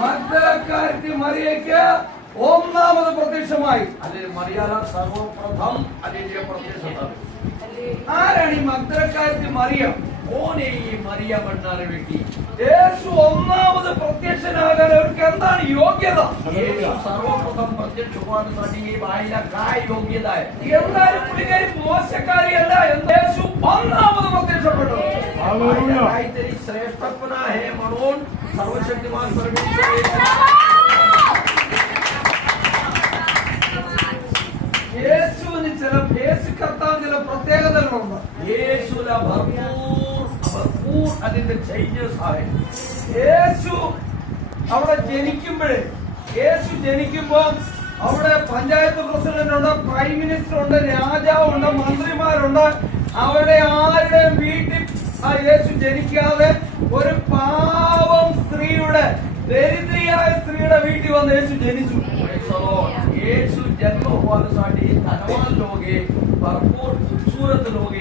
മഗ്ദലക്കാരത്തി മറിയയ്ക്ക് ഒന്നാമത് പ്രത്യക്ഷമായി. അതിൽ മറിയാല സർവപ്രഥം അതിന്റെ പ്രത്യക്ഷത. ആരാണ് ഈ മഗ്ദലക്കാരത്തി മറിയ? ഓനെ ഈ മറിയ മണ്ണാറ് വ്യക്തി. യേശു ഒന്നാമത് പ്രത്യക്ഷനാകാൻ അവർക്ക് എന്താണ് യോഗ്യത? യേശു സർവപ്രഥം പ്രത്യക്ഷമാണെന്നാണ് ഈ വായില കായ് യോഗ്യത. എന്നാലും പുള്ളിക്കാരി മോശക്കാരിയല്ല. യേശു ഒന്നാമത് പ്രത്യക്ഷപ്പെട്ടു. काहीतरी श्रेष्ठपणा आहे म्हणून सर्वशक्तिमान परमेश्वर യേശുവിന് യേശു കർത്താവിന് ചില പ്രത്യേകതകളുണ്ട്. യേശുല ഭർപൂർ അതിന്റെ ചേഞ്ചസ് आहे. യേശു അവിടെ ജനിക്കുമ്പോ അവിടെ പഞ്ചായത്ത് പ്രസിഡന്റ് ഉണ്ട്, പ്രൈം മിനിസ്റ്റർ ഉണ്ട്, രാജാവുണ്ട്, മന്ത്രിമാരുണ്ട്. അവരുടെ ആരുടെയും വീട്ടിൽ ആ യേശു ജനിക്കാതെ ഒരു പാവം സ്ത്രീയുടെ, ദരിദ്രിയായ സ്ത്രീയുടെ വീട്ടിൽ വന്ന് യേശു ജനിച്ചു. യേശു जन्म होण्यासाठी धनवान लोक भरपूर खूबसूरत लोक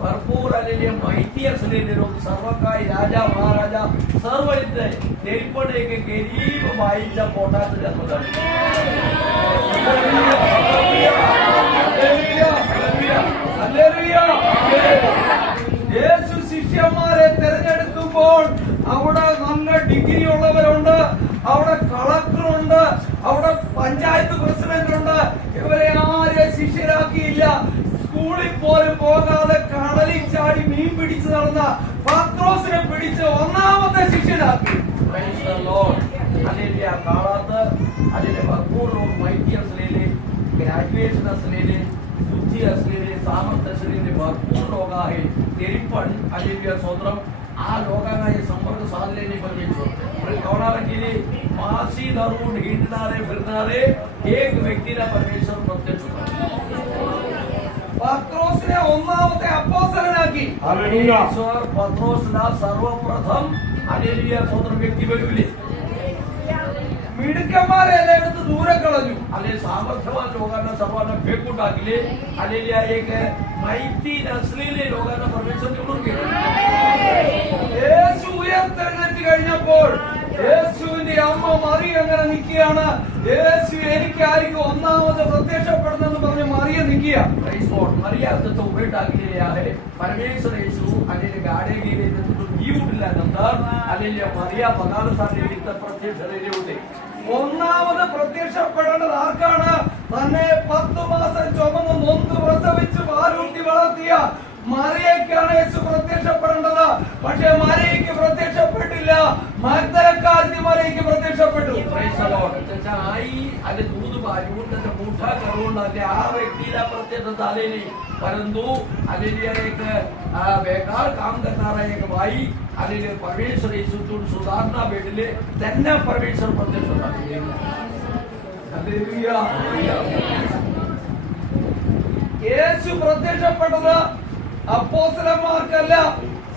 भरपूर आलेले माहिती असलेले लोक सर्व काही राजा महाराजा सर्व इथे तरी पण एक गरीब बाईच्या पोटात जन्म झाला. യേശു ശിഷ്യന്മാരെ തിരഞ്ഞെടുക്കുമ്പോൾ അവിടെ നല്ല ഡിഗ്രി ഉള്ളവരുണ്ട്, അവിടെ കളക്ടറുണ്ട്, അവിടെ പഞ്ചായത്ത് പ്രസിഡന്റ് ഉണ്ട്. ഇവരെ ആരെ ശിഷ്യരാക്കിയില്ല. സ്കൂളിൽ പോലും പോകാതെ കടലിൽ ചാടി മീൻ പിടിച്ചു നടന്ന പത്രോസിനെ പിടിച്ച് ഒന്നാമത്തെ ശിഷ്യനാക്കി. आलेल्या काळात आलेले भरपूर लोक माहिती असलेले, ग्रॅज्युएशन असलेले, बुद्धी असलेले, सामर्थ्य असलेले भरपूर लोक आहेत. तरी पण आलेल्या सोदरम आ लोकांना हे संपर्क साधलेले परमेश्वर कोणाला केले? मासी धरून हिंडणारे फिरणारे एक व्यक्तीला परमेश्वर प्रत्यक्ष പത്രോസിനെ ഒന്നാമത്തെ അപ്പോസ്തലനാക്കി. परमेश्वर पत्रोसला सर्वप्रथम आलेल्या सोदर व्यक्ती बनविले. मिडकमारे എടുത്ത് ദൂരെ കളഞ്ഞു. आले सामर्थ्यवान लोकांना सर्वांना फेकून टाकले. आलेल्या एक माहिती नसलेले लोकांना परमेश्वर निवडून गेले. യേശു ഉയർത്തെഴുന്നേറ്റ് കഴിഞ്ഞപ്പോൾ യേശുവിന്റെ അമ്മ മറിയ അങ്ങനെ നിൽക്കുകയാണ്. യേശു എനിക്കായിരിക്കും ഒന്നാമത് പ്രത്യക്ഷപ്പെടുന്നെന്ന് പറഞ്ഞ് മറിയ നിൽക്കുക. मरिया तो उभे टाकलेले आहे. परमेश्वर येशू आलेले गाडे गेले मी उठल्यानंतर आलेल्या मरिया बघायसाठी तिथं प्रत्यक्ष झालेले होते. ഒന്നാമത് പ്രത്യക്ഷപ്പെടേണ്ടത് ആർക്കാണ്? തന്നെ 10 മാസം ചുമന്ന് നൊന്ത് പ്രസവിച്ച് പാലൂട്ടി വളർത്തിയ മറിയയ്ക്കാണ് യേശു പ്രത്യക്ഷപ്പെടേണ്ടത്. പക്ഷെ മറിയയ്ക്ക് പ്രത്യക്ഷപ്പെട്ടില്ല. മഗ്ദലക്കാരത്തി മറിയയ്ക്ക് പ്രത്യക്ഷപ്പെട്ടു. त्याच्या आई आणि दूध पाजवून त्याचा मोठा करून त्या व्यक्तीला प्रत्यक्ष झाले नाही. परंतु आलेली एक बेकार काम करणारा एक बाई आलेले परमेश्वर येशूतून सुधारणा भेटले. त्यांना परमेश्वर प्रत्यक्ष झाले. യേശു പ്രത്യക്ഷപ്പെട്ടത് അപ്പോസ്തലന്മാർക്കല്ല,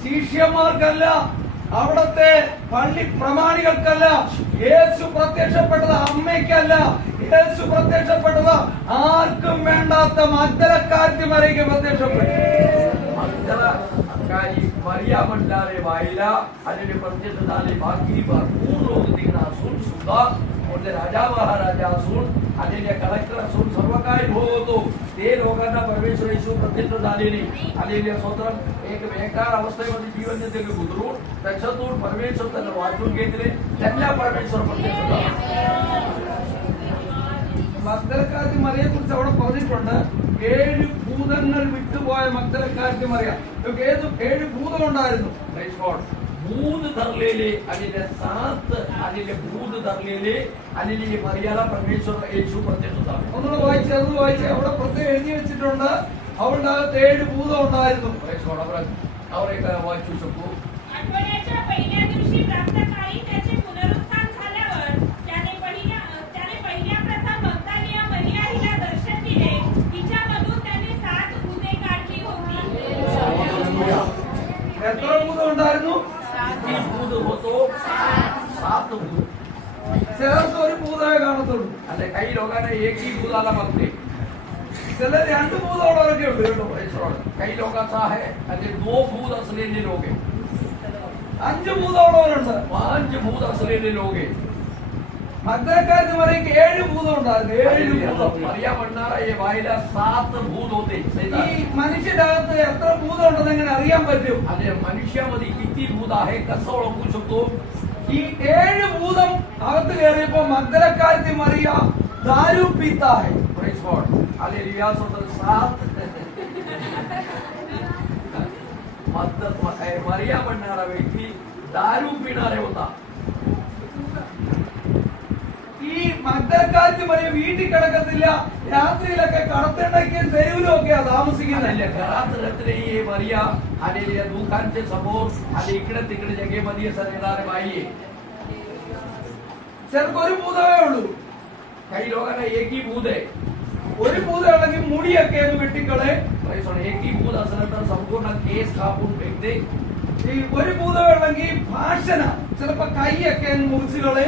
ശിഷ്യന്മാർക്കല്ല, അവിടത്തെ പള്ളി പ്രമാണികൾക്കല്ല. യേശു പ്രത്യക്ഷപ്പെട്ടത് അമ്മയ്ക്കല്ല. യേശു പ്രത്യക്ഷപ്പെട്ടത് ആർക്കും വേണ്ടാത്ത മഗ്ദലക്കാരത്തി മറിയയ്ക്ക് പ്രത്യക്ഷപ്പെട്ടു. मरिया म्हणणारे बाईला आलेले प्रत्यक्ष झाले. बाकी भरपूर लोक तिकडे असून सुद्धा मोठे राजा महाराजा असून आलेल्या कलेक्टर असून सर्व काही होतो ते लोकांना परमेश्वर येशू प्रत्यक्ष झालेले. आलेल्या स्वतः एक बेकार अवस्थेमध्ये जीवन ते गुजरून त्याच्यातून परमेश्वर त्यांना वाचून घेतले. त्यांना परमेश्वर प्रत्यक्ष झाला. മഗ്ദലക്കാരത്തി മറിയയെ കുറിച്ച് അവിടെ പറഞ്ഞിട്ടുണ്ട്. 7 ഭൂതങ്ങൾ വിട്ടുപോയ മഗ്ദലക്കാരത്തി മറിയ. 7 ഭൂതങ്ങളുണ്ടായിരുന്നു. भूत धरलेले आणि 7 आलेले भूत धरलेले आलेले मरियाला परमेश्वर येशू प्रत्यक्ष झाले. ഒന്നുകൂടെ വായിച്ച് അവിടെ പ്രത്യേകം എഴുതി വെച്ചിട്ടുണ്ട്. അവളുടെ അകത്ത് 7 ഭൂതം ഉണ്ടായിരുന്നു. അവർ एक वाचू शकू. आठवड्याच्या पहिल्या दिवशी प्रातःकाळी त्याचे पुनरुत्थान झाल्यावर त्याने पहिल्या प्रथम मग्दलिया मरिया हिला दर्शन दिले. तिच्यामधून त्याने 7 भूते काढली होती. എത്ര ഭൂതം ഉണ്ടായിരുന്നു? 7 भूत होतो. 7 भूत. ചിലർക്ക് ഒരു ഭൂതമേ കാണത്തുള്ളൂ. आणि काही लोकांना एकही भूताला मागते. ചിലർ 2 ഭൂതമുള്ളവരൊക്കെ ഉണ്ട് കേട്ടോ. काही लोकांचा आहे आणि 2 भूत असलेले लोक आहे. 5 ഭൂതമുള്ളവരുണ്ട്. 5 भूत असलेले लोक आहे. മഗ്ദലക്കാരത്തി മറിയക്ക് 7 ഭൂതം ഉണ്ടായിരുന്നു. 7 ഭൂതം. मरिया भंडारा ये वाइला 7 भूत होते. ഈ മനുഷ്യന്റെ അകത്ത് എത്ര ഭൂതം ഉണ്ടെന്ന് എങ്ങനെ അറിയാൻ പറ്റും? अरे मनुष्यामध्ये किती भूत आहे कसं ओळखू शकतो? ഈ 7 ഭൂതം അകത്ത് കയറിയപ്പോ മഗ്ദലക്കാരത്തി മറിയ ദാരു പീता है. Praise God. हालेलुया. सोदर 7 मरिया भंडारा व्यक्ती दारू पिणारे होता. ഈ മഗ്ദലക്കാരത്തി മറിയ വീട്ടിൽ കിടക്കത്തില്ല, രാത്രിയിലൊക്കെ കടത്തിണ്ടയ്ക്ക് തെരുവിലൊക്കെയാ താമസിക്കുന്നത്. घरात रात्री ये मरिया आलेल्या दुकानच्या समोर आणि इकडे तिकडे जगेमध्ये सरेणारे बाई आहे. ചിലർക്ക് ഒരു ഭൂതമേ ഉള്ളൂ. काही लोकांना एकही भूत आहे. ഒരു ഭൂതം ഉണ്ടെങ്കിൽ മുടിയൊക്കെ ഒന്ന് വെട്ടിക്കളെ. एकही भूत असलं तर संपूर्ण केस कापून फेकते. ഈ ഒരു ഭൂതമേ ഉണ്ടെങ്കിൽ ഭാഷന, ചിലപ്പോ കൈയൊക്കെ ഒന്ന് മുറിച്ചുകളെ.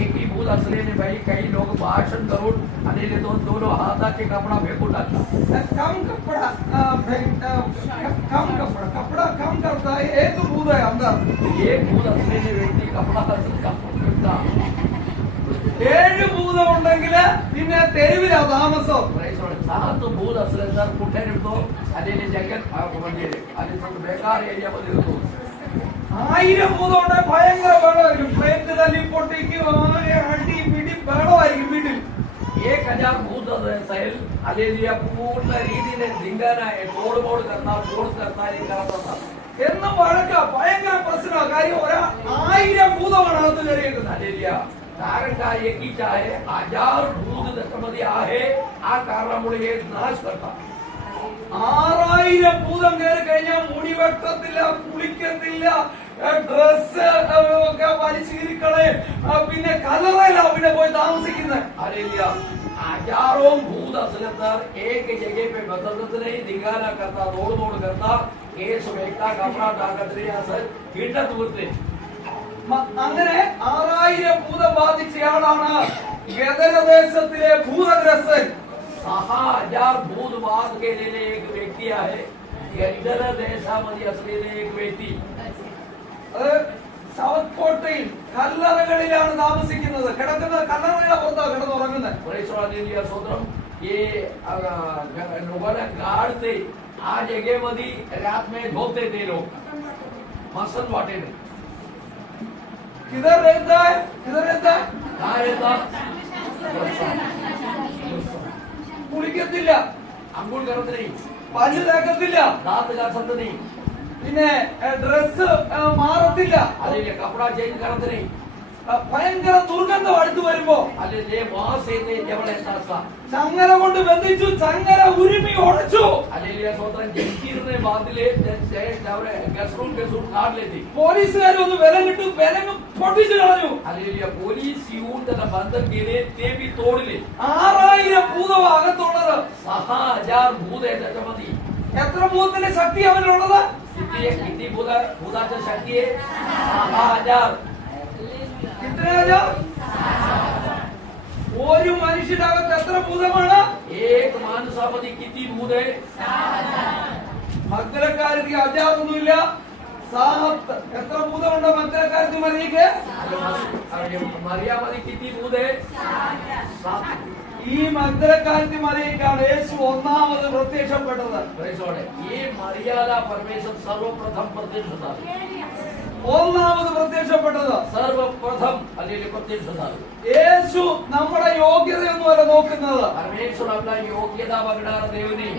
एकही भूत असलेले बाई काही लोक भाषण करून आणि दोन हाताचे कपडा फेकून टाकतात. कम कपड़ा कपड़ा कम करता है एक भूत है अंदर. एक भूत असलेले व्यक्ती कपडा कापून फेकतात. 7 ഭൂതം ഉണ്ടെങ്കിൽ പിന്നെ തെരുവിലാ താമസം. 7 भूत असले तर कुठे निघतो? आलेले जगत म्हणजे आणि बेकार एरियामध्ये होतो. 1000 ഭൂതം ഉണ്ടെങ്കിൽ ഭയങ്കര ബഹളമായിരിക്കും. പ്ലേറ്റ് തല്ലി പൊട്ടിക്കും, അടി പിടി ബഹളമായിരിക്കും വീട്ടിൽ. 1000 भूत असेल आलेली पूर्ण रीतीने धिंगाणा आहे, तोडमोड करणार, फोड करणार, हे करत असतात. എന്നും വഴക്ക, ഭയങ്കര പ്രശ്നമാണ്. കാര്യം 1000 ഭൂതമാണ് അകത്ത് കയറിയേക്കുന്നത്. आलेली कारण काय एकीच आहे, 1000 भूत त्याच्यामध्ये आहे. हा कारणामुळे हे नाश करतात. 6000 ഭൂതം കയറി കഴിഞ്ഞാൽ മുടി വെട്ടത്തില്ല, കുളിക്കത്തില്ല, ഡ്രസ് ഒക്കെ വലിച്ചിരിക്കളെ, പിന്നെ കലറയിലാ പിന്നെ പോയി താമസിക്കുന്നത്. आलेल्या हजारों भूत असले तर एक जगह पे बदलत नाही, धिंगाणा करतात, तोडमोड करतात, केस वेगळा कपडा टाकत नाही, असं हिंडत उरते. അങ്ങനെ 6000 ഭൂതം ബാധിച്ചയാളാണ് ഗദരദേശത്തിലെ ഭൂതഗ്രസ്തൻ. 6000 भूत बाध केलेले एक व्यक्ती आहे. गदर देशामध्ये असलेले एक व्यक्ती. സൗത്ത് കോട്ടയിൽ കല്ലറകളിലാണ് താമസിക്കുന്നത്. കിടക്കുന്നത് കല്ലറയുടെ പുറത്താണ് കിടന്നുറങ്ങുന്നത്. स्वतंत्र ये लोकांना गाडते आ जगेमध्ये रात में झोपते ते लोक मसन वाटेने. किधर रहता है? किधर रहता है? काय येतात? കുളിക്കത്തില്ല, आंघोळ करत नाही, പല്ല് തേക്കത്തില്ല, दात घासत नाही, പിന്നെ ഡ്രസ് മാറത്തില്ല. आलेले कपडा चेंज करत नाही. ഭയങ്കര ദുർഗന്ധം അടുത്ത് വരുമ്പോ आले जे वास येते जेवढ येतात असतात. ചങ്ങല കൊണ്ട് ബന്ധിച്ചു, ചങ്ങല ഉരുമി ഉടച്ചു. आलेल्या स्वतः जंजीरने बांधले, घसरून घसरून काढले ते. പോലീസുകാർ ഒന്ന് വിലം കിട്ടു, വിലം പൊട്ടിച്ചു കളഞ്ഞു. आलेल्या पोलीस येऊन त्याला बंधन केले, ते बी तोडले. 6000 ഭൂതം അകത്തുള്ളത്. 6000 भूत आहे त्याच्यामध्ये. എത്ര ഭൂതത്തിന്റെ ശക്തി അവനുള്ളത്? किती भूताच्या शक्ती आहे? 6000. ഒരു മനുഷ്യന്റെ അകത്ത് എത്ര ഭൂതമാണ്? एक माणसामध्ये किती भूत आहे? മഗ്ദലക്കാരത്തി അജാതൊന്നുമില്ല, സാത്ത്. എത്ര ഭൂതമുണ്ട് മഗ്ദലക്കാരത്തി മറിയക്ക്? मर्यामध्ये किती भूत आहे? 7. ഈ മഗ്ദലക്കാരത്തി മറിയക്കാണ് യേശു ഒന്നാമത് പ്രത്യക്ഷപ്പെട്ടത്. ये मर्यादा परमेश्वर सर्वप्रथम प्रत्यक्ष झाला. ഒന്നാമത് പ്രത്യക്ഷപ്പെട്ടത് सर्वप्रथम आलेले प्रत्यक्ष झालं. യേശു നമ്മുടെ യോഗ്യതയൊന്നുമല്ല നോക്കുന്നത്. परमेश्वर आपला योग्यता बघणार देव नाही.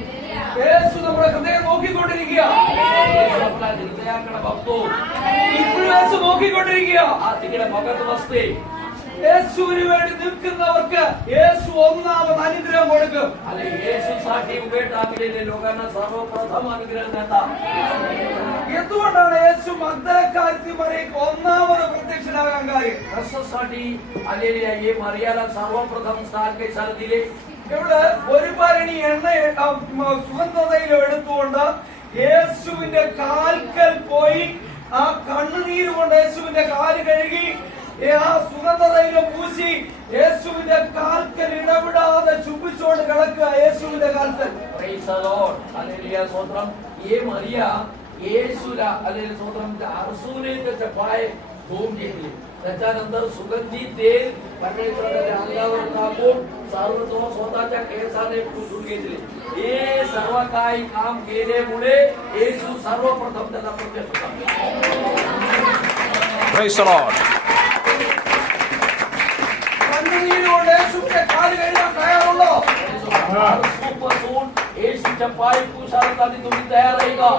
യേശു നമ്മുടെ ഹൃദയം നോക്കിക്കൊണ്ടിരിക്കുക. आपला हृदयाकडे बघतो. ഇപ്പോഴും യേശു നോക്കിക്കൊണ്ടിരിക്കുക. हा तिकडे बघत बसते. യേശുവിന് വേണ്ടി നിൽക്കുന്നവർക്ക് യേശു ഒന്നാമത് അനുഗ്രഹം കൊടുക്കും. आणि येशूसाठी उभे टाकलेले लोकांना सर्वप्रथम अनुग्रह देतात. എന്തുകൊണ്ടാണ് യേശു മഗ്ദലക്കാരത്തി മറിയക്ക് ഒന്നാമത് പ്രത്യക്ഷനാകാൻ കാര്യം? कशासाठी आलेले हे मर्यादा सर्वप्रथम स्थान कशाला दिले? ഇവിടെ ഒരു ഭരണി എണ്ണ സുഗന്ധതയിലും എടുത്തുകൊണ്ട് യേശുവിന്റെ കാൽക്കൽ പോയി ആ കണ്ണുനീര് കൊണ്ട് യേശുവിന്റെ കാല് കഴുകി ആ സുഗന്ധതയിലും പൂശി യേശുവിന്റെ കാൽക്കൽ ഇടപെടാതെ ചുംബിച്ചുകൊണ്ട് കിടക്കുക. യേശുവിന്റെ കാൽക്കൽ. Praise the Lord. Hallelujah. Stotram. ये मरिया येशूला आलेले स्तोत्रम. अरसूने त्याचे पाय धुवून घेतले. त्याच्यानंतर सुगंधी तेल परमेश्वराच्या अंगावर टाकून सर्वत्र स्वतःच्या केसाने पुसून घेतले. हे सर्व काही काम केल्यामुळे येशू सर्वप्रथम त्याला प्रत्यक्ष होता. Praise the Lord. കണ്ണുനീരുകൊണ്ട് യേശുവിന്റെ കാല് കഴുകാൻ തയ്യാറുണ്ടോ? पासून येशूच्या पाय पुसायला तुम्ही तयार आहे का?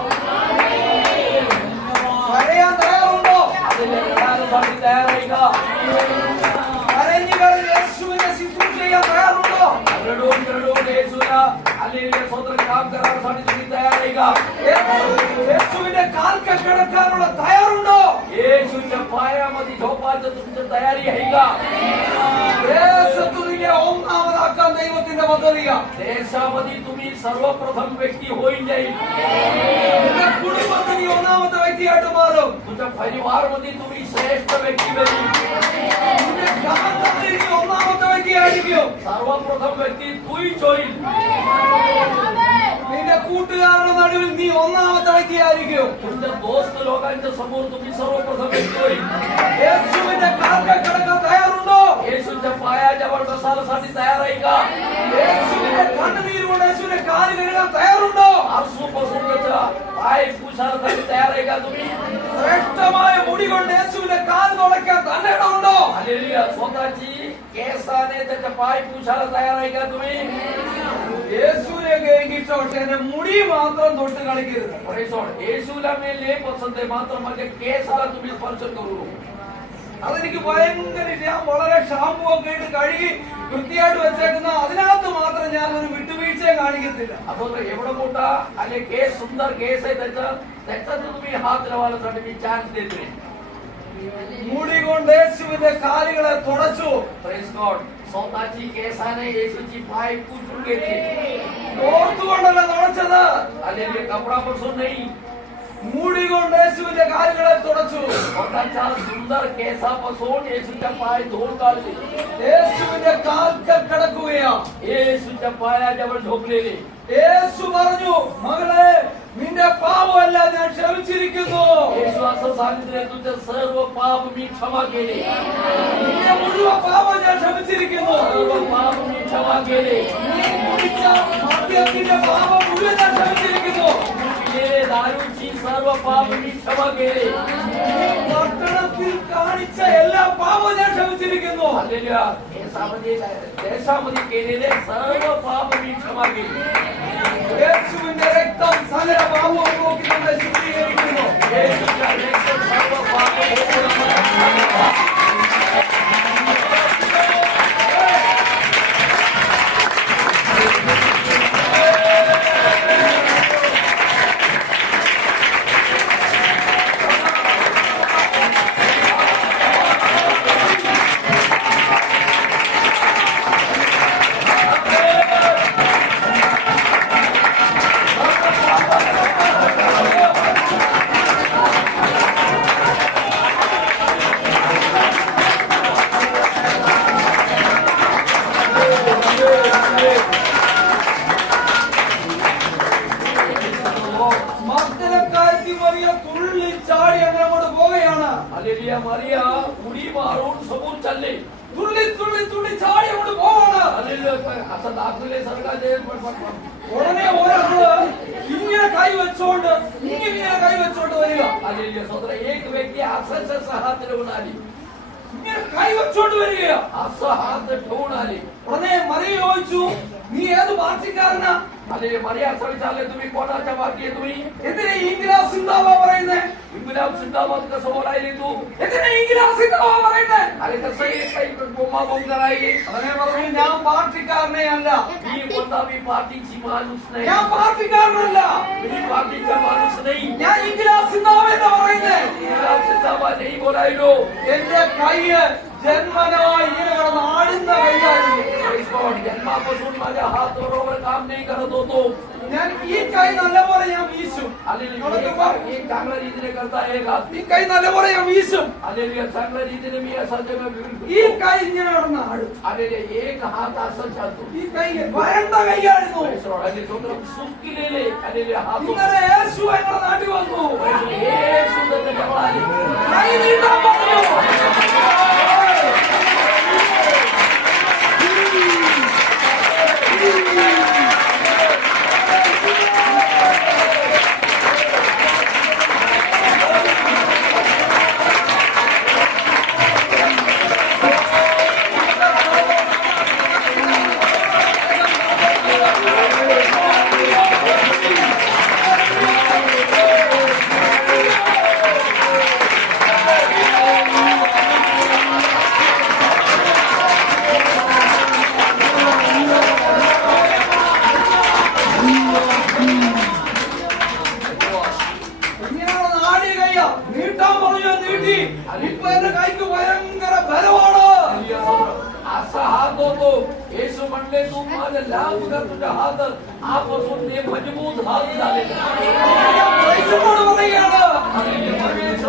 കരയാൻ തയ്യാറുണ്ടോ? അതിന്റെ കടാരसाठी तयार आहे का? കരഞ്ഞുകൾ യേശുവിനെ ശുശ്രൂഷ ചെയ്യാൻ തയ്യാറുണ്ടോ? रडून रडून येशूला आलेले स्वतंत्र काम करण्यासाठी तुम्ही तयार आहे का? യേശുവിന്റെ കാൽക്കൽ കിടക്കാനുള്ള തയ്യാറുണ്ടോ? येशूच्या पायामध्ये झोपायचं तुमची तयारी आहे का? ദേശത്തുനിന്നെ ഒന്നാമതാക്കാൻ ദൈവത്തിന്റെ പദ്ധതിയാ. देशामध्ये तुम्ही सर्वप्रथम व्यक्ती होईल जाईल. നിന്റെ കുടുംബത്തിൽ നീ ഒന്നാമത്തെ വ്യക്തിയായിട്ട് മാറും. तुमच्या परिवारमध्ये तुम्ही श्रेष्ठ व्यक्ती बनेल. നിന്റെ കാന്തത്തിൽ നീ ഒന്നാമത്തെ വ്യക്തിയായിരിക്കും. सर्वप्रथम व्यक्ती तूच होईल. നിന്റെ കൂട്ടുകാരുടെ നടുവിൽ നീ ഒന്നാമത്തെ വ്യക്തിയായിരിക്കും. तुमच्या दोस्त लोकांच्या समोर तुम्ही सर्वप्रथम व्यक्ती होईल. യേശുവിന്റെ കാൽക്കൽ കിടക്കാൻ തയ്യാറുണ്ടോ? येशूच्या पायाजवळ बसायसाठी तयार आहे का? യേശുവിന്റെ കണ്ണുനീരുകൊണ്ട് യേശുവിന്റെ കാല് കഴുകാൻ തയ്യാറുണ്ടോ? आसूपासून त्याचा पाय पुसायसाठी तयार आहे का तुम्ही? ശ്രേഷ്ഠമായ മുടി കൊണ്ട് യേശുവിന്റെ കാല് തുടയ്ക്കാൻ തന്നെ ഇടമുണ്ടോ? हालेलुया. स्वतःची केसाने त्याचा पाय पुसायला तयार आहे का तुम्ही? യേശുവിനെ കഴുകിയിട്ട് പക്ഷേ എന്റെ മുടി മാത്രം തൊട്ട് കളിക്കരുത്. Praise God. येशूला मी लय पसंत आहे, मात्र माझ्या केसाला तुम्ही स्पर्श करू नका. അതെനിക്ക് ഭയങ്കര ഞാൻ വളരെ ഷാമ്പു ഒക്കെ ഇട്ട് കഴുകി വൃത്തിയായിട്ട് വെച്ചേക്കുന്ന അതിനകത്ത് മാത്രം ഞാൻ ഒരു വിട്ടുവീഴ്ചയും കാണിക്കത്തില്ല. आपण एवढा मोठा आणि केस सुंदर केस आहे त्याच्यात तुम्ही हात लावायसाठी मी चान्स देत नाही. മുടി കൊണ്ട് യേശുവിന്റെ കാലുകളെ തുടച്ചു. Praise God. स्वतःची केसाने येशूची पाय पुसून घेतली. ഓർത്തുകൊണ്ടല്ല തുടച്ചത്, आलेले कपडापासून नाही, മുടി കൊണ്ട് യേശുവിന്റെ കാലുകളെ തുടച്ചു. स्वतःच्या सुंदर केसापासून येशूच्या पाय धुवून काढले. യേശുവിന്റെ കാൽക്കൽ കിടക്കുകയാ. येशूच्या पायाजवळ झोपलेले. യേശു പറഞ്ഞു, മകളെ നിന്റെ പാപമെല്ലാം ഞാൻ ക്ഷമിച്ചിരിക്കുന്നു. येशू असं सांगितले, तुझे सर्व पाप मी क्षमा केले. നിന്റെ മുഴുവൻ പാപം ഞാൻ ക്ഷമിച്ചിരിക്കുന്നു. सर्व पाप मी क्षमा केले. നീ കുടിച്ച മദ്യത്തിന്റെ പാപം മുഴുവൻ ഞാൻ ക്ഷമിച്ചിരിക്കുന്നു. पिलेले दारूची सर्व पाप मी क्षमा केले. നീ പട്ടണത്തിൽ കാണിച്ച എല്ലാ പാപവും ഞാൻ ക്ഷമിച്ചിരിക്കുന്നു. हालेलुया. देशामध्ये केलेले सर्व पाप मी क्षमा केले. യേശുവിന്റെ രക്തം സകല പാപവും നോക്കി നമ്മളെ ശുദ്ധീകരിക്കുന്നു. येशूच्या रक्ताने सर्व पाप धुवून മഗ്ദലക്കാരത്തി മറിയ തുള്ളിച്ചാടി അങ്ങനെ അങ്ങോട്ട് പോവുകയാണ്. हालेलुया. मारिया उडी मारून समोर चालले. തുള്ളി തുള്ളി തുള്ളി ചാടി അങ്ങോട്ട് പോവാണ്. हालेलुया. असं दाखवले सरकारचे ഉടനെ ഒരാള് ഇങ്ങനെ കൈവച്ചോണ്ട് ഇങ്ങനെ കൈവച്ചോണ്ട് വരിക. हालेलुया. स्वतः एक व्यक्ती असं हात ठेवून आली. ഇങ്ങനെ കൈവച്ചോണ്ട് വരികയാ. असं हात ठेवून आली. ഉടനെ മറിയ ചോദിച്ചു, നീ ഏത് പാർട്ടിക്കാരനാ? हालेलुया. मारिया असं विचारले, तुम्ही कोणाच्या बाकी आहे? तुम्ही എന്തിനാ ഇംഗ്ലാസ് സിന്ദാബാ പറയുന്നേ? इंग्लंड सिंधाबाद कसं बोलायले तू? എന്തിനാ ഇംഗ്ലാസ് സിന്ദാബാ പറയുന്നേ? अरे कसं काही बोंबाबोंब करायली? ഉടനെ പറഞ്ഞു, ഞാൻ പാർട്ടിക്കാരനെ അല്ല, मी कोणता मी पार्टीची माणूस नाही. ഞാൻ പാർട്ടിക്കാരനല്ല, मी पार्टीचा माणूस नाही. ഞാൻ ഇംഗ്ലാസ് സിന്ദാബ എന്ന് പറയുന്നേ. इंग्लंड सिंधाबाद नाही बोलायलो. എന്റെ കൈയ്യ് ജന്മനായി ഇങ്ങനെ കിടന്ന് ആടുന്ന കൈയായിരുന്നു. Praise God. जन्मापासून माझ्या हात बरोबर काम नाही करत होतो. ഞാൻ ഈ കൈ നല്ലപോലെ ഞാൻ വീശും. हालेलुया. एक चांगल्या रीतीने करता एक हात. ഈ കൈ നല്ലപോലെ ഞാൻ വീശും. हालेलुया. चांगल्या रीतीने मी असा जगा ഈ കൈ ഇങ്ങനെ കിടന്ന് ആടും. आलेले एक हात असं चालतो. ഈ കൈ വരണ്ട കൈയായിരുന്നു. Praise God. आणि तो सुख केलेले आलेले हात ഇന്നലെ യേശു എന്റെ നാട്ടിൽ വന്നു. हे सुद्धा त्याच्यावर आले. കൈ നീട്ടാൻ പറഞ്ഞു. असा हात होतो येशू म्हणले तू माझा लांब कर तुझा हात आपासून ते मजबूत हात झाले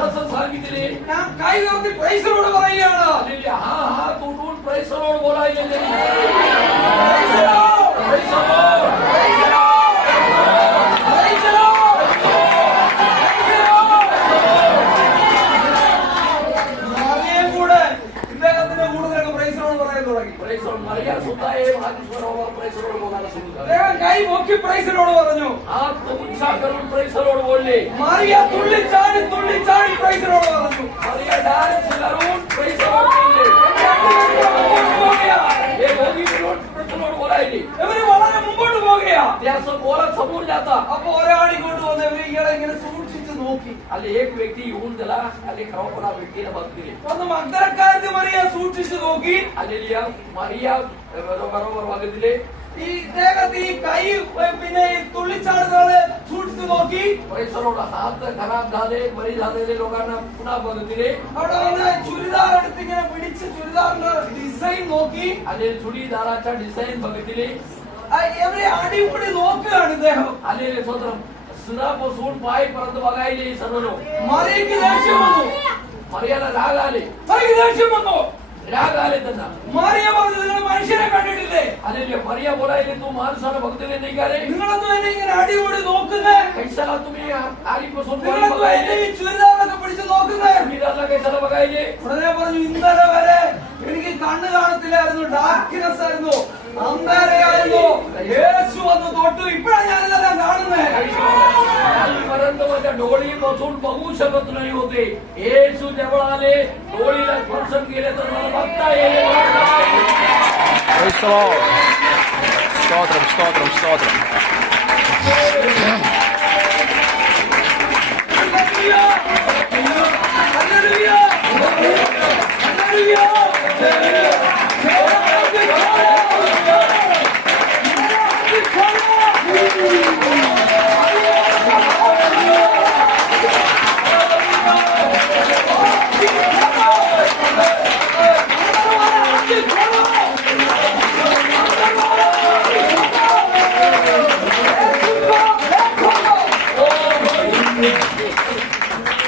असं सांगितले काही व्यक्ती पैसरोड പറയുകയാണ് हा हात उठून पैसरोड बोलायले मरिया सुद्धा കൈ നോക്കി പ്രൈസിനോട് പറഞ്ഞു പ്രൈസറോട് बोलले മറിയ തുള്ളിച്ചാടി പ്രൈസിനോട് പറഞ്ഞു मरिया डान्स करून प्रैसरोड बोलले हे दोघी मिळून प्रैसरोड बोलायले ഇവര് വളരെ മുമ്പോട്ട് പോകുകയാ त्याचं बोलत समोर जाता അപ്പൊ ഒരാൾ ഇങ്ങോട്ട് വന്ന് ഇവര് ഇയാളെ ഇങ്ങനെ സൂക്ഷിച്ച് നോക്കി ಅಲ್ಲಿ एक व्यक्ती येऊन गेला ಅಲ್ಲಿ खरोखर व्यक्तीला बघते ഒന്ന് മഗ്ദലക്കാരത്തി മറിയ സൂക്ഷിച്ച് നോക്കി ಅಲ್ಲಿ मरिया बरोबर वागतिले ഈ ഇദ്ദേഹത്തെ ഈ കൈ പിന്നെ ഈ തുള്ളിച്ചാടുകളെ സൂക്ഷിച്ച് നോക്കി प्रैसरोड हात खराब झाले बरी झालेले लोकांना पुन्हा बघतिले അവിടെ വന്ന് ചുരിദാർ എടുത്ത് ഇങ്ങനെ പിടിച്ച് ചുരിദാറിന്റെ ഡിസൈൻ നോക്കി आणि चुडीदाराचा डिझाईन बघतिले എവരെ അടിപൊളി നോക്കുകയാണ് ഇദ്ദേഹം आलेले स्वतः सुरापासून पायपर्यंत बघायले सर्व लोक മറിയക്ക് ദേഷ്യം വന്നു मरियाला राग आले മറിയക്ക് ദേഷ്യം വന്നു राग आले त्यांना മറിയ പറഞ്ഞു നിങ്ങൾ മനുഷ്യനെ കണ്ടിട്ടില്ലേ आले मरिया बोलायले तू माणसाला बघतले नाही का रे നിങ്ങളൊന്നും എന്നെ ഇങ്ങനെ അടിപൊളി നോക്കുന്നേ कैसाला तुम्ही आधीपासून നിങ്ങളൊന്നും എന്നെ ഈ ചുരിദാറൊക്കെ പിടിച്ച് നോക്കുന്നേ चुडीदारला कैसाला बघायले ഉടനെ പറഞ്ഞു ഇന്നലെ വരെ എനിക്ക് കണ്ണ് കാണത്തില്ലായിരുന്നു ഡാർക്ക്നെസ് ആയിരുന്നു അന്ധകാരമായിരുന്നു യേശു വന്ന് തൊട്ടു ഇപ്പോഴാണ് ഞാൻ ഇതെല്ലാം കാണുന്നേ पर्यंत माझ्या डोळी बसून बघू शकत नाही होते येशू जवळ आले डोळीला स्पर्शन केले तर मला बघता येईल Praise the Lord. Stotram, stotram, stotram. Hallelujah! Hallelujah! Hallelujah!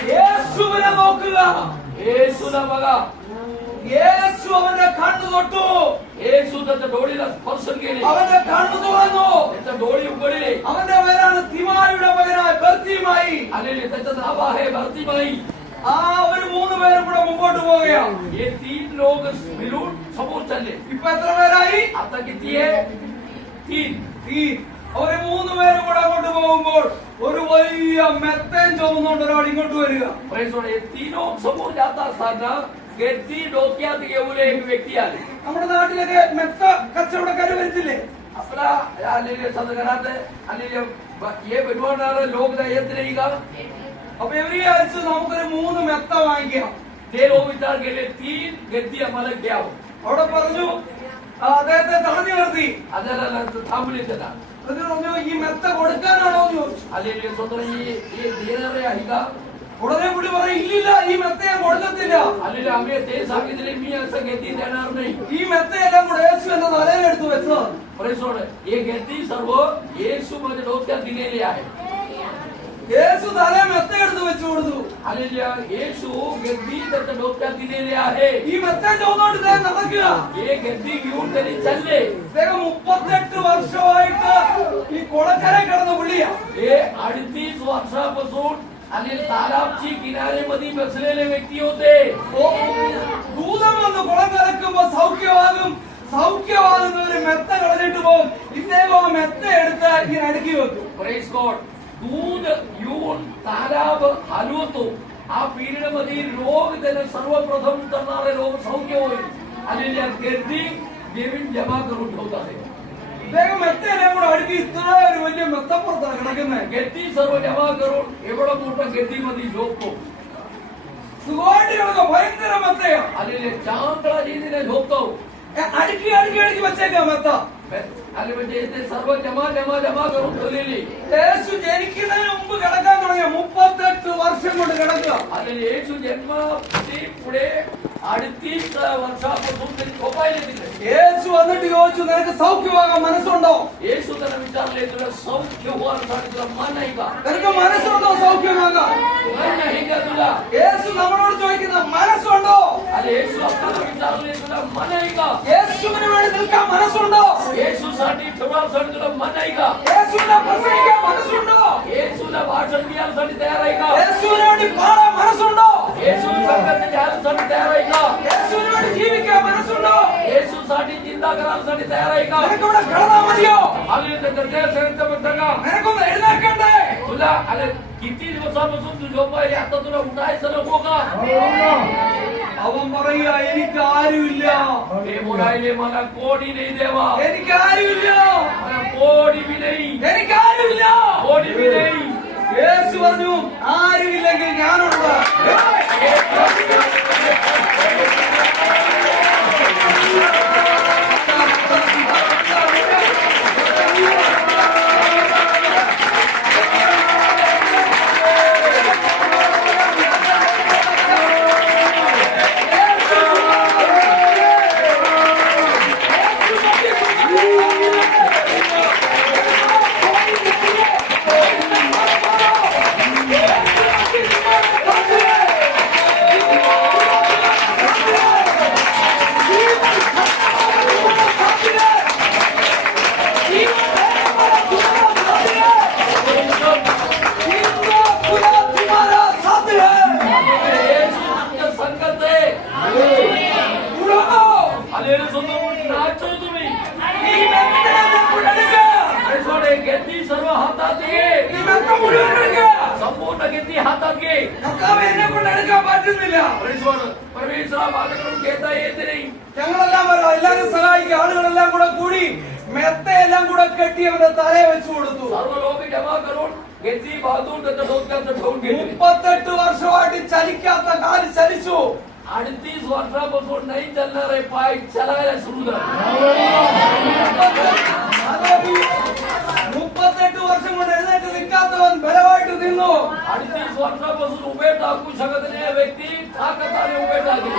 യേശുവിനെ നോക്കുക येशूला बघा യേശു അവന്റെ കണ്ണു തൊട്ടു येशू त्याच्या डोळीला स्पर्शन केले അവന്റെ കണ്ണു തുറന്നു त्याच्या डोळी उघडले അവന്റെ പേരാണ് തിമായിയുടെ മകനായ ബർത്തിമായി आलेले त्याचं नाव आहे भरतीबाई ആ ഒരു മൂന്ന് പേരും കൂടെ മുമ്പോട്ട് പോവുകയാണ് हे 3 लोक मिळून समोर चालले ഇപ്പൊ എത്ര പേരായി आता किती आहे 3 അവര് മൂന്ന് പേരും കൂടെ അങ്ങോട്ട് പോകുമ്പോൾ ഒരു വലിയ മെത്തേൻ ചുമന്നുകൊണ്ട് ഒരാൾ ഇങ്ങോട്ട് വരിക हे 3 लोक समोर जात असताना ती डोक्यात घेऊन एक व्यक्ती आले നമ്മുടെ നാട്ടിലൊക്കെ മെത്ത കച്ചവടക്കാര് വരുന്നില്ലേ आपला आलेले सदगरात आलेले हे बनवणारे लोक येत नाही का അപ്പൊ ഇവര് വിചാരിച്ചു നമുക്കൊരു മൂന്ന് മെത്ത വാങ്ങിക്കാം ते लोक विचार केले 3 गद्दी आम्हाला घ्यावं അവിടെ പറഞ്ഞു അദ്ദേഹത്തെ തടഞ്ഞു നിർത്തി आल्याला थांबले त्याला എന്നിട്ട് പറഞ്ഞു ഈ മെത്ത കൊടുക്കാനാണോ എന്ന് ചോദിച്ചു आलेले स्वतः हे देणारे आहे का ഉടനെ പുള്ളി പറയും ഇല്ലില്ല ഈ മെത്ത ഞാൻ കൊടുക്കത്തില്ല आलेले आम्ही ते सांगितले मी असं गद्दी देणार नाही ഈ മെത്തയെല്ലാം കൂടെ യേശു എന്ന തലയിലെടുത്ത് വെച്ചതാണ് परिसोड हे गद्दी सर्व येशू माझ्या डोक्यात दिलेली आहे യേശു തലയെ മെത്ത എടുത്ത് വെച്ചു കൊടുത്തു आलेल्या येशू गद्दी त्याच्या डोक्यात दिलेली आहे ഈ മെത്ത ചുവന്നോട്ട് ഇദ്ദേഹം നടക്കുക हे गद्दी घेऊन तरी चालले ഇദ്ദേഹം 38 വർഷമായിട്ട് ഈ കൊടക്കര കിടന്ന പുള്ളിയാ हे 38 वर्षापासून आणि तालाबची किनारेमध्ये बसलेले व्यक्ती होते. ദൂതം വന്ന് കുളം കലക്കുമ്പോ സൗഖ്യമാകുന്നവര് മെത്ത കളഞ്ഞിട്ട് പോകും. ഇദ്ദേഹം ആ മെത്ത എടുത്ത് ഇങ്ങനെ അടുക്കി വെക്കും. Praise God. दूध येऊन तालाब हलवतो. आ पिरियड मध्ये रोग त्याने सर्वप्रथम करणारे रोग सौख्य होईल. आलेल्या गर्दी देवीन जमा करून ठेवतात. ഇദ്ദേഹം മെത്തയെല്ലാം കൂടെ അടുക്കി ഇത്ര ഒരു വലിയ മെത്തപ്പുറത്താണ് കിടക്കുന്നത്. गर्दी सर्व जमा करून एवढं मोठं गर्दीमध्ये झोपतो. സുഖമായിട്ട് കിടക്കുക. ഭയങ്കര മെത്തയാ. आलेले चांगला रीतीने झोपतो. അടുക്കി വെച്ചേക്കാം മെത്ത. आणि म्हणजे ते सर्व जमा करून ठेवलेली. യേശു ജനിക്കുന്നതിന് മുമ്പ് കിടക്കാൻ തുടങ്ങിയ 38 വർഷം കൊണ്ട് കിടക്കുക. आणि येशू जन्माची पुढे 38 वर्षापासून ते झोपायला तिथे. യേശു വന്നിട്ട് ചോദിച്ചു, നിനക്ക് സൗഖ്യമാകാൻ മനസ്സുണ്ടോ? येशू त्यांना विचारले, तुला सौख्य होण्यासाठी तुला मन आहे का? നിനക്ക് മനസ്സുണ്ടോ സൗഖ്യമാകാൻ? मन आहे का तुला? യേശു നമ്മളോട് ചോദിക്കുന്ന മനസ്സുണ്ടോ? आणि येशू आपल्याला विचारले, तुला मन आहे का? യേശുവിന് വേണ്ടി നിൽക്കാൻ മനസ്സുണ്ടോ? येशूसाठी ठेवण्यासाठी तुला मन आहे का? യേശുവിനെ പ്രസംഗിക്കാൻ മനസ്സുണ്ടോ? येशूला भाषण द्यायसाठी तयार आहे का? യേശുവിന് വേണ്ടി പാടാൻ മനസ്സുണ്ടോ? येशू संघात घ्यायसाठी तयार आहे का? യേശുവിന് വേണ്ടി ജീവിക്കാൻ മനസ്സുണ്ടോ? येशूसाठी चिंता करायसाठी तयार आहे का? നിനക്കിവിടെ കിടന്നാ മതിയോ? आम्ही म्हणतं का നിനക്കൊന്ന് എഴുന്നേക്കണ്ടേ? तुला अरे किती दिवसापासून तू झोपायली, आता तुला उठायचं नको का? അവൻ പറയുക, എനിക്ക് ആരുമില്ല, हे बोलायले मला कोणी नाही देवा, എനിക്ക് ആരുമില്ല, मला कोणी बी नाही, എനിക്ക് ആരുമില്ല. कोणी बी नाही. യേശു പറഞ്ഞു, ആരുമില്ലെങ്കിൽ ഞാനുണ്ട്. सर्व हातात घे, संपूर्ण घेतली हातात घे. എന്നെ കൊണ്ട് എടുക്കാൻ പറ്റുന്നില്ല. परमेश्वर माझ्याकडून घेता येत नाही. ഞങ്ങളെല്ലാം വരാം, എല്ലാവരും സഹായിക്കും. ആളുകളെല്ലാം കൂടെ കൂടി മെത്തയെല്ലാം കൂടെ കെട്ടി അവന്റെ തലയെ വെച്ചു കൊടുത്തു. सर्व लोक जमा करून घेतली, बांधून त्याच्या डोक्याचं ठेवून घेतली. 38 വർഷമായിട്ട് ചലിക്കാത്ത കാല് ചലിച്ചു. 38 वर्षापासून नाही चालणारे पाय चालायला सुरू झाले. 38 വർഷം കൊണ്ട് എഴുന്നേറ്റ് നിൽക്കാത്തവൻ ബലമായിട്ട് നിന്നു. 38 वर्षापासून उभे टाकू शकत नाही व्यक्ती ताकदाने उभे टाकले.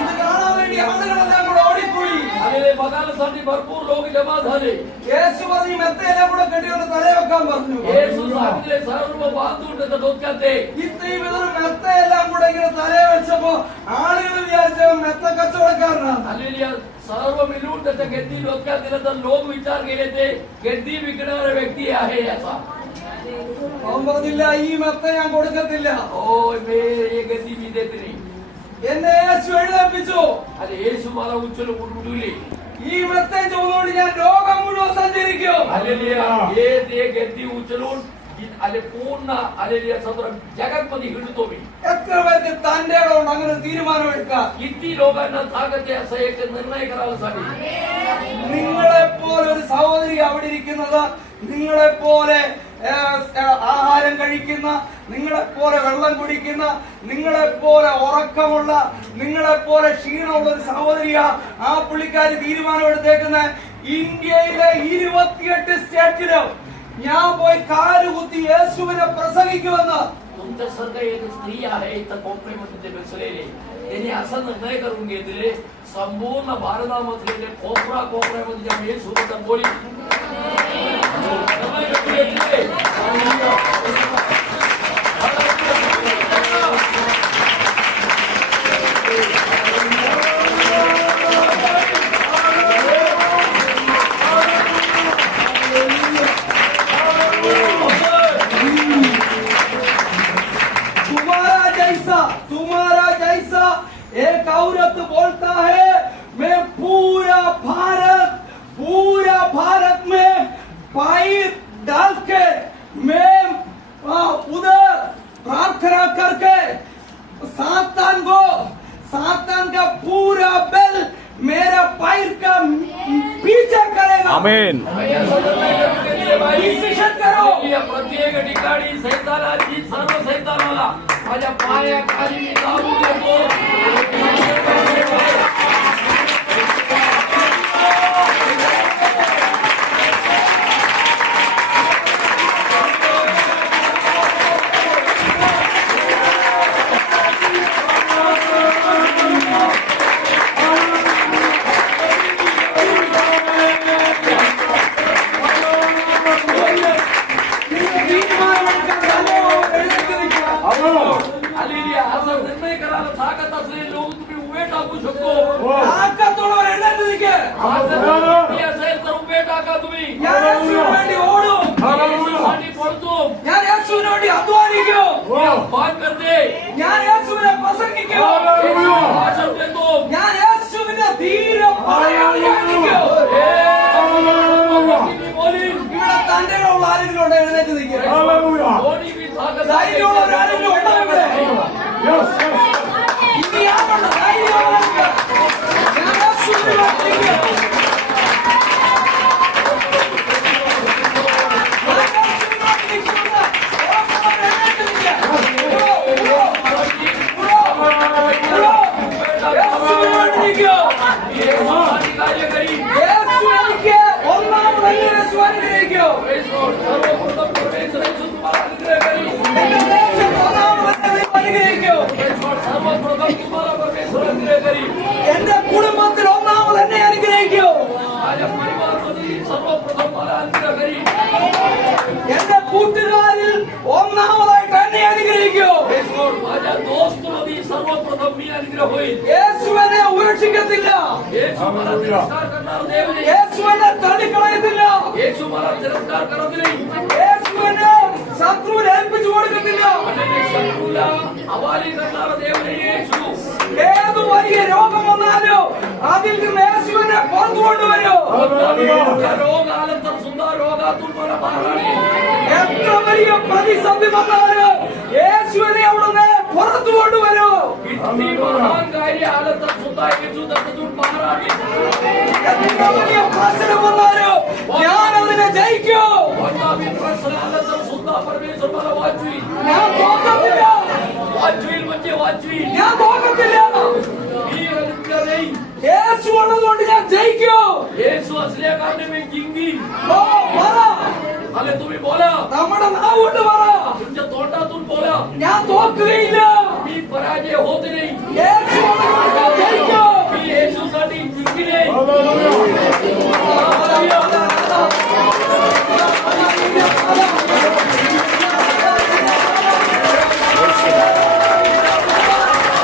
ഇത് കാണാൻ വേണ്ടി ആളുകളെല്ലാം കൂടെ ഓടിക്കൂടി. आणि बघायसाठी भरपूर लोक जमा झाले. യേശു പറഞ്ഞു, മെത്തയെല്ലാം കൂടെ കെട്ടി അവന്റെ തലയെ വെക്കാൻ പറഞ്ഞു. येशू सांगितले, सर्व बांधून त्याच्या डोक्यात दे. ഇത്രയും ഇതൊരു മെത്തയെല്ലാം കൂടെ ഇങ്ങനെ തലയെ വെച്ചപ്പോ ആളുകൾ വിചാരിച്ചവൻ മെത്ത കച്ചവടക്കാരനാണ്. हालेलुया. सर्व मिळून त्याच्या गेद्दी डोक्यात दिलं तर लोक विचार केले ते गेद्दी विकणारा व्यक्ती आहे याचा. അവൻ പറഞ്ഞില്ല, ഈ മെത്ത ഞാൻ കൊടുക്കത്തില്ല. ओ मे ये गेद्दी मी देत नाही. എന്നെ യേശു എഴുന്നേൽപ്പിച്ചു. आणि येशू मला उचलून उठवली. ഈ മെത്തയും ചുമന്നുകൊണ്ട് ഞാൻ ലോകം മുഴുവൻ സഞ്ചരിക്കും. हालेलुया. हे ते गेद्दी उचलून आले पूर्ण हालेलुया सदर जगामध्ये हिंडतो मी. എത്ര പേർക്ക് തന്റെ ഇടമുണ്ട് അങ്ങനെ ഒരു തീരുമാനം എടുക്കാം? किती लोकांना ताकद आहे असं एक निर्णय करावासाठी. നിങ്ങളെ പോലെ ഒരു സഹോദരി അവിടെ ഇരിക്കുന്നത്, നിങ്ങളെ പോലെ ആഹാരം കഴിക്കുന്ന, നിങ്ങളെ പോലെ വെള്ളം കുടിക്കുന്ന, നിങ്ങളെ പോലെ ഉറക്കമുള്ള, നിങ്ങളെ പോലെ ക്ഷീണമുള്ള ഒരു സഹോദരിയാ ആ പുള്ളിക്കാരി തീരുമാനം എടുത്തേക്കുന്ന. ഇന്ത്യയിലെ 28 സ്റ്റേറ്റിലും ഞാൻ പോയി കാലുകുത്തി യേശുവിനെ प्रसंगिക്കുമെന്ന്. तुमच्यासारखं एक स्त्री आहे इथं कोपऱ्यामध्ये ते बसलेले, त्यांनी असा निर्णय करून घेतले संपूर्ण भारतामधले कोपऱ्यामध्ये जेव्हा येशू बद्दल बोली आमीन. डिसिजन करो. प्रत्येक ठिकाणी सैतानाची सर्व सैतानाला माझ्या पायाखाली मी दाबून देतो. हालेलुया. असा निर्णय करायला ताकद असलेले लोक तुम्ही उभे टाकू शकतो. താക്കത്തുള്ളവർ എഴുന്നേറ്റ് നിൽക്ക്. असेल तर उभे टाका तुम्ही. ഞാൻ യേശുവിന് വേണ്ടി ഓടും. യേശുसाठी पडतो. ഞാൻ യേശുവിന് വേണ്ടി അധ്വാനിക്കും. पान करते. ഞാൻ യേശുവിനെ പ്രസംഗിക്കും. भाषण देतो. ഞാൻ യേശുവിന്റെ ധീര പടയാളിയായിരിക്കും. बोलीन. ഇവിടെ തന്റെ ഉള്ള ആരെങ്കിലും ഉണ്ടോ? എഴുന്നേറ്റ് നിൽക്കുക. कोणी बी ताकद ധൈര്യമുള്ളവർ ആരെങ്കിലും ഉണ്ടോ ഇവിടെ? ഇനി ആരുണ്ട് ധൈര്യമുള്ളവർക്ക്? ഞാൻ യേശുവിനെ പ്രസംഗിക്കും. कार्य करी. सर्वप्रथम परमेश्वर येशू तुम्हाला अनुग्रह करी. सर्वप्रथम तुम्हाला परमेश्वर अनुग्रह करी. എന്റെ കുടുംബത്തിൽ ഒന്നാമത് എന്നെ അനുഗ്രഹിക്കൂ. माझ्या परिवारामध्ये सर्वप्रथम मला अनुग्रह करी. എന്റെ കൂട്ടുകാരിൽ ഒന്നാമതായിട്ട് എന്നെ അനുഗ്രഹിക്കൂ. माझ्या दोस्तमध्ये सर्वप्रथम मी अनुग्रह होईल. യേശു എന്നെ ഉപേക്ഷിക്കത്തില്ല. येशू मला तिरस्कार करणार देव नाही. യേശു എന്നെ തള്ളിക്കളയത്തില്ല. येशू मला तिरस्कार करत नाही. യേശു എന്നെ ശത്രുവിനെ ഏൽപ്പിച്ചു കൊടുക്കത്തില്ല. आणि शत्रूला हवाली करणारा देव नाही येशू. ഏത് വലിയ രോഗം വന്നാലോ അതിൽ നിന്ന് യേശുവിനെ പുറത്തു കൊണ്ടുവരൂ. रोग आला तर सुद्धा रोगातून मला बाहेर आणेल. എത്ര വലിയ പ്രതിസന്ധി വന്നാലും യേശുവിനെ അവിടുന്ന് പുറത്തു കൊണ്ടുവരൂ. किती महान कार्य आलं तर सुद्धा येशू त्यातून बाहेर आणेल. എത്ര വലിയ പ്രശ്നം വന്നാലും ഞാൻ അതിനെ ജയിക്കൂ. कोणता बी प्रश्न आला तर सुद्धा परमेश्वर मला वाचवी. ഞാൻ തോക്കത്തില്ല. वाचवील म्हणजे वाचवील. ഞാൻ തോക്കത്തില്ല. मी अनुग्रह नाही. യേശു ഉള്ളതുകൊണ്ട് ഞാൻ ജയിക്കൂ. येशू असल्या कारणे मी जिंकी. ഓ പറ. आले तुम्ही बोला. നമ്മുടെ നാവ് കൊണ്ട് പറ. तुमच्या तोंडातून बोला. ഞാൻ തോക്കുകയില്ല. मी पराजय होत नाही. യേശു ഉള്ളതുകൊണ്ട് ഞാൻ ജയിക്കൂ. मी येशूसाठी जिंकले.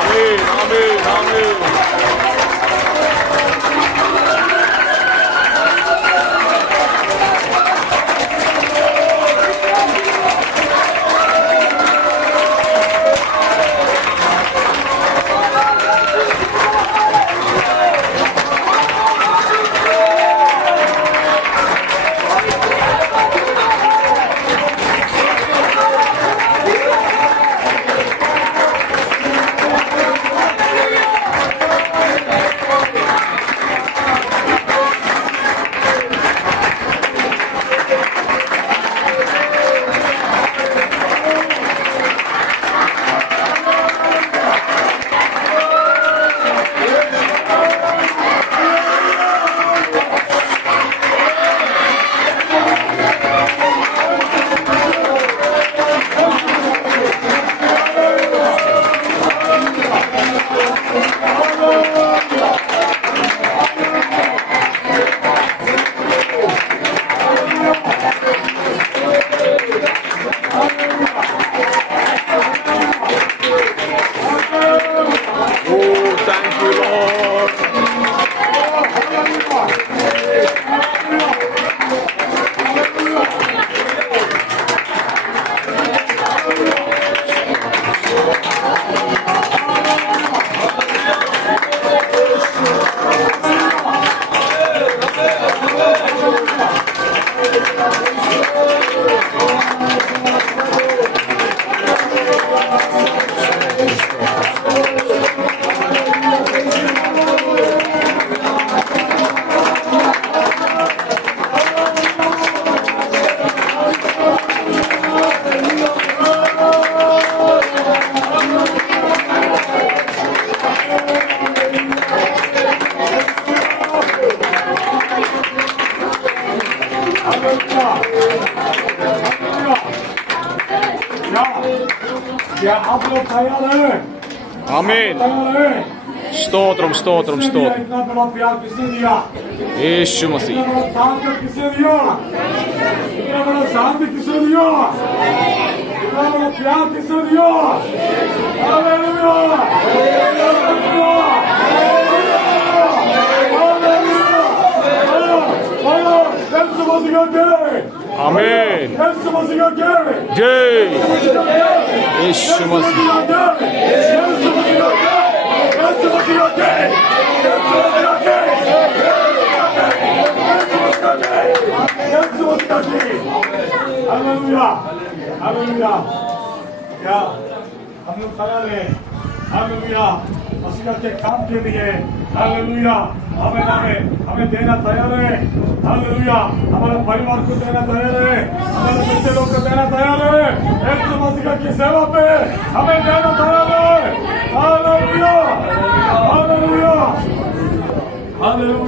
आमीन. आमीन. क्या आप लोग तैयार हैं? आमीन। तैयार हैं? स्तोत्रम स्तोत्रम किसने दिया? स्तोत्रम। इतना बड़ा प्यार किसने दिया? यीशु इतना मसीह। बड़ा ताकत किसने दिया? इतना बड़ा शांति किसने दिया? इतना बड़ा प्यार किसने दिया? हालेलुया! हालेलुया! हालेलुया! यीशु मसीह के आमीन। यीशु मसीह के जय यीशु मसीह। हालेलुया! क्या हम लोग तैयार हैं? हालेलुया! मसीह के काम के लिए हालेलुया! हमें देना तैयार है। हालेलुया! हमारे परिवार को देना तैयार है, हमारे बच्चे लोग को देना तैयार है। यीशु मसीह की सेवा पे हमें देना तैयार है। हालेलुया! हालेलुया! हालेलुया!